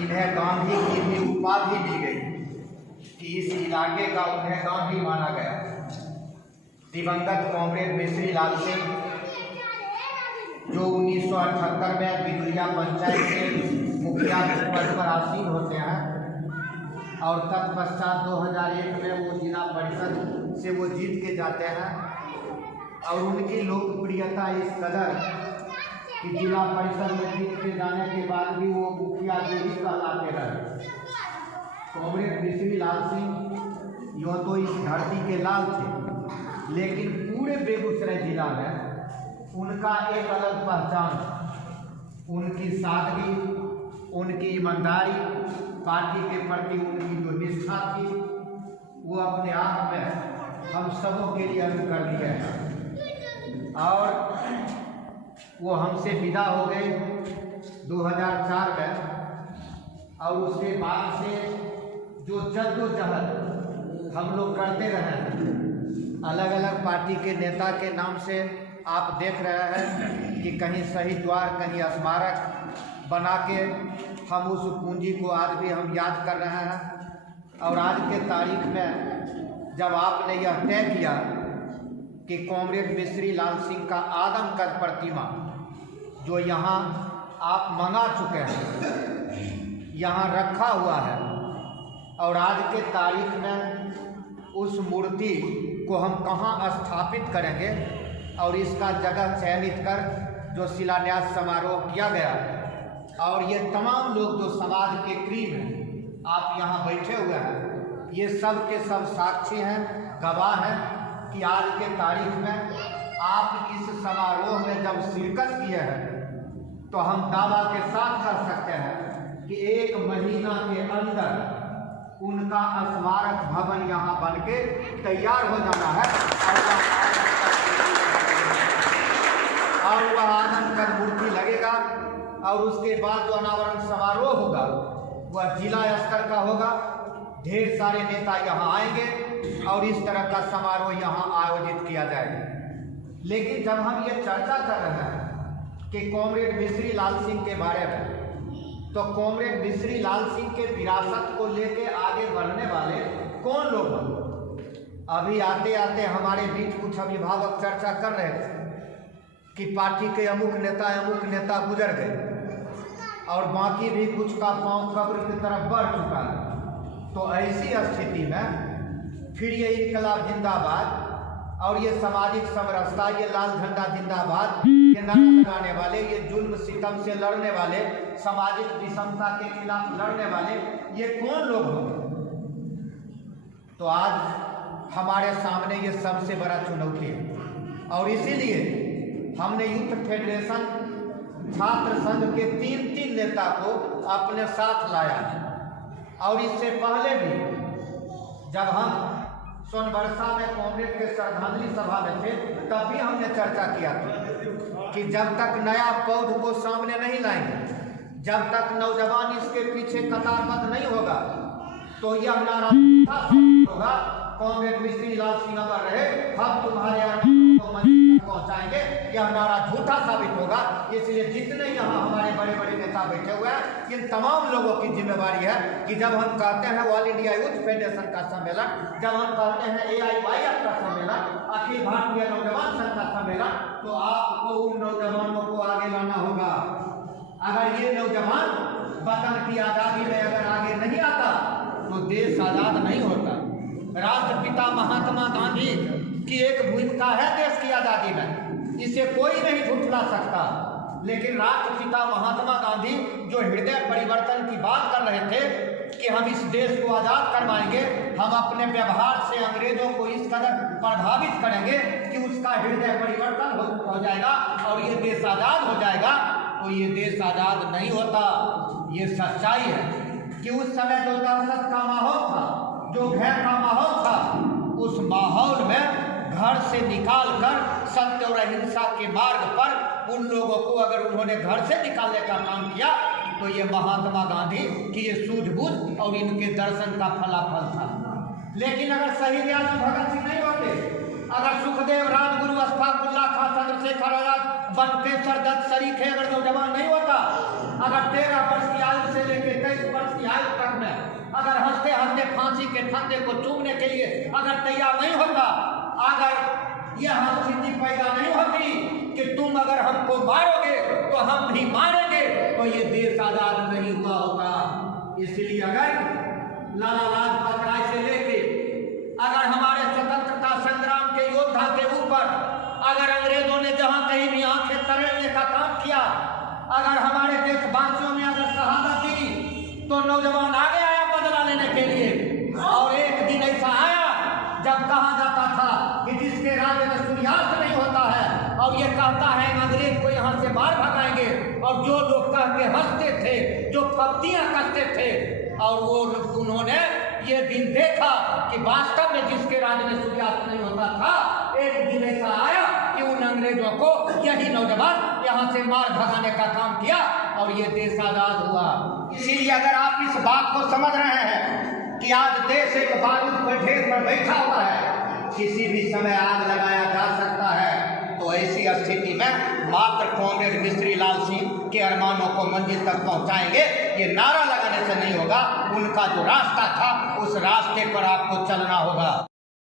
इन्हें गांधी की भी उपाधि दी गई कि इस इलाके का उन्हें गांधी माना गया। दिवंगत कॉमरेड मिश्री लाल सिंह जो 1978 में बिदुरिया पंचायत के मुखिया के पद पर आसीन होते हैं और तत्पश्चात 2001 में वो जिला परिषद से वो जीत के जाते हैं और उनकी लोकप्रियता इस कदर कि जिला परिषद में जीत के जाने के बाद भी वो मुखिया जो ही कहलाते रहे। कॉमरेड मिश्री लाल सिंह यो तो इस धरती के लाल थे, लेकिन पूरे बेगूसराय जिला में उनका एक अलग पहचान, उनकी सादगी, उनकी ईमानदारी, पार्टी के प्रति उनकी जो निष्ठा थी वो अपने आप में हम सबों के लिए अनुकरणीय है। और वो हमसे विदा हो गए 2004 में और उसके बाद से जो जद्दोजहद हम लोग करते रहे, अलग अलग पार्टी के नेता के नाम से आप देख रहे हैं कि कहीं शहीद द्वार, कहीं स्मारक बना के हम उस पूंजी को आज भी हम याद कर रहे हैं। और आज के तारीख में जब आपने यह तय किया कि कॉमरेड मिश्री लाल सिंह का आदमकद प्रतिमा जो यहाँ आप मंगा चुके हैं, यहाँ रखा हुआ है, और आज के तारीख में उस मूर्ति को हम कहाँ स्थापित करेंगे और इसका जगह चयनित कर जो शिलान्यास समारोह किया गया, और ये तमाम लोग जो समाज के करीब हैं, आप यहाँ बैठे हुए हैं, ये सब के सब साक्षी हैं, गवाह हैं कि आज के तारीख में आप इस समारोह में जब शिरकत किए हैं तो हम दावा के साथ कर सकते हैं कि 1 महीना के अंदर उनका स्मारक भवन यहाँ बनके तैयार हो जाना है और वह आदमकद मूर्ति लगेगा। और उसके बाद जो अनावरण समारोह होगा वह जिला स्तर का होगा। ढेर सारे नेता यहाँ आएंगे और इस तरह का समारोह यहाँ आयोजित किया जाएगा। लेकिन जब हम ये चर्चा कर रहे हैं कि कॉमरेड मिश्री लाल सिंह के बारे में, तो कॉमरेड मिश्री लाल सिंह के विरासत को लेके आगे बढ़ने वाले कौन लोग हैं? अभी आते आते हमारे बीच कुछ अभिभावक चर्चा कर रहे थे कि पार्टी के अमुक नेता गुजर गए और बाकी भी कुछ का पांव कब्र की तरफ बढ़ चुका है। तो ऐसी स्थिति में फिर ये इनकलाब जिंदाबाद और ये सामाजिक समरसता, ये लाल झंडा जिंदाबाद, ये नारा लगाने वाले, ये जुल्म सितम से लड़ने वाले, सामाजिक विषमता के खिलाफ लड़ने वाले, ये कौन लोग होंगे? तो आज हमारे सामने ये सबसे बड़ा चुनौती है और इसीलिए हमने यूथ फेडरेशन छात्र संघ के 3 नेता को अपने साथ लाया है। और इससे पहले भी जब हम सोनबरसा में कॉमरेड के श्रद्धांजलि सभा में थे तब भी हमने चर्चा किया था कि जब तक नया पौध को सामने नहीं लाएंगे, जब तक नौजवान इसके पीछे कतारबद्ध नहीं होगा, तो यह नारा होगा कॉमरेड मिश्री लाल सिंह अमर रहे, हम तुम्हारे पहुंचाएंगे, यह नारा झूठा साबित होगा। इसलिए जितने यहाँ हमारे बड़े बड़े नेता बैठे हुए हैं, इन तमाम लोगों की जिम्मेवारी है कि जब हम कहते हैं ऑल इंडिया यूथ फेडरेशन का सम्मेलन, जब हम कहते हैं AIYF का सम्मेलन, अखिल भारतीय नौजवान संघ का सम्मेलन, तो आपको उन नौजवानों को आगे लाना होगा। अगर ये नौजवान वतन की आज़ादी में अगर आगे नहीं आता तो देश आज़ाद नहीं होता। राष्ट्रपिता महात्मा गांधी की एक भूमिका है देश की आज़ादी में, इसे कोई नहीं झुठला सकता। लेकिन राष्ट्रपिता महात्मा गांधी जो हृदय परिवर्तन की बात कर रहे थे कि हम इस देश को आज़ाद करवाएंगे, हम अपने व्यवहार से अंग्रेजों को इस कदर प्रभावित करेंगे कि उसका हृदय परिवर्तन हो जाएगा और ये देश आज़ाद हो जाएगा, तो ये देश आज़ाद नहीं होता। ये सच्चाई है कि उस समय जो दहशत का माहौल था, जो भय का माहौल था, उस माहौल में घर से निकाल कर सत्य और अहिंसा के मार्ग पर उन लोगों को अगर उन्होंने घर से निकालने का काम किया तो ये महात्मा गांधी की ये सूझबूझ और इनके दर्शन का फलाफल था। लेकिन अगर शहीद आजम भगत सिंह नहीं होते, अगर सुखदेव, राजगुरु, अशफाकुल्लाह खां, चंद्रशेखर आजाद, बनकेश्वर दत्त शरीफ अगर नौजवान नहीं होता, अगर 13 वर्ष की आयु से लेकर 23 फांसी के फंदे को चूमने के लिए अगर तैयार नहीं होता, अगर यह स्थिति पैदा नहीं होती कि तुम अगर हमको मारोगे तो हम भी मारेंगे, तो ये देश आजाद नहीं हुआ होगा। इसलिए अगर लाला लाजपत राय से लेके अगर हमारे स्वतंत्रता संग्राम के योद्धा के ऊपर अगर अंग्रेजों ने जहां कहीं भी आंखें तरेड़ने का काम किया, अगर हमारे देशवासियों ने अगर शहादत दी, तो नौजवान आगे आया बदला लेने के लिए। और एक दिन ऐसा आया जब कहा जाता था कि जिसके राज्य में सूर्यास्त नहीं होता है और ये कहता है अंग्रेज को यहाँ से बाहर भगाएंगे, और जो लोग कह के हंसते थे, जो पत्तियां कसते थे, और वो उन्होंने ये दिन देखा कि वास्तव में जिसके राज्य में सूर्यास्त नहीं होता था, एक दिन ऐसा आया कि उन अंग्रेजों को यही नौजवान यहाँ से मार भगाने का काम किया और ये देश आजाद हुआ। इसीलिए अगर आप इस बात को समझ रहे हैं कि आज देश एक बारूद पर ढेर पर बैठा हुआ है, किसी भी समय आग लगाया जा सकता है, तो ऐसी स्थिति में मात्र कॉमरेड मिस्त्री लाल सिंह के अरमानों को मंजिल तक पहुंचाएंगे, ये नारा लगाने से नहीं होगा। उनका जो रास्ता था उस रास्ते पर आपको चलना होगा।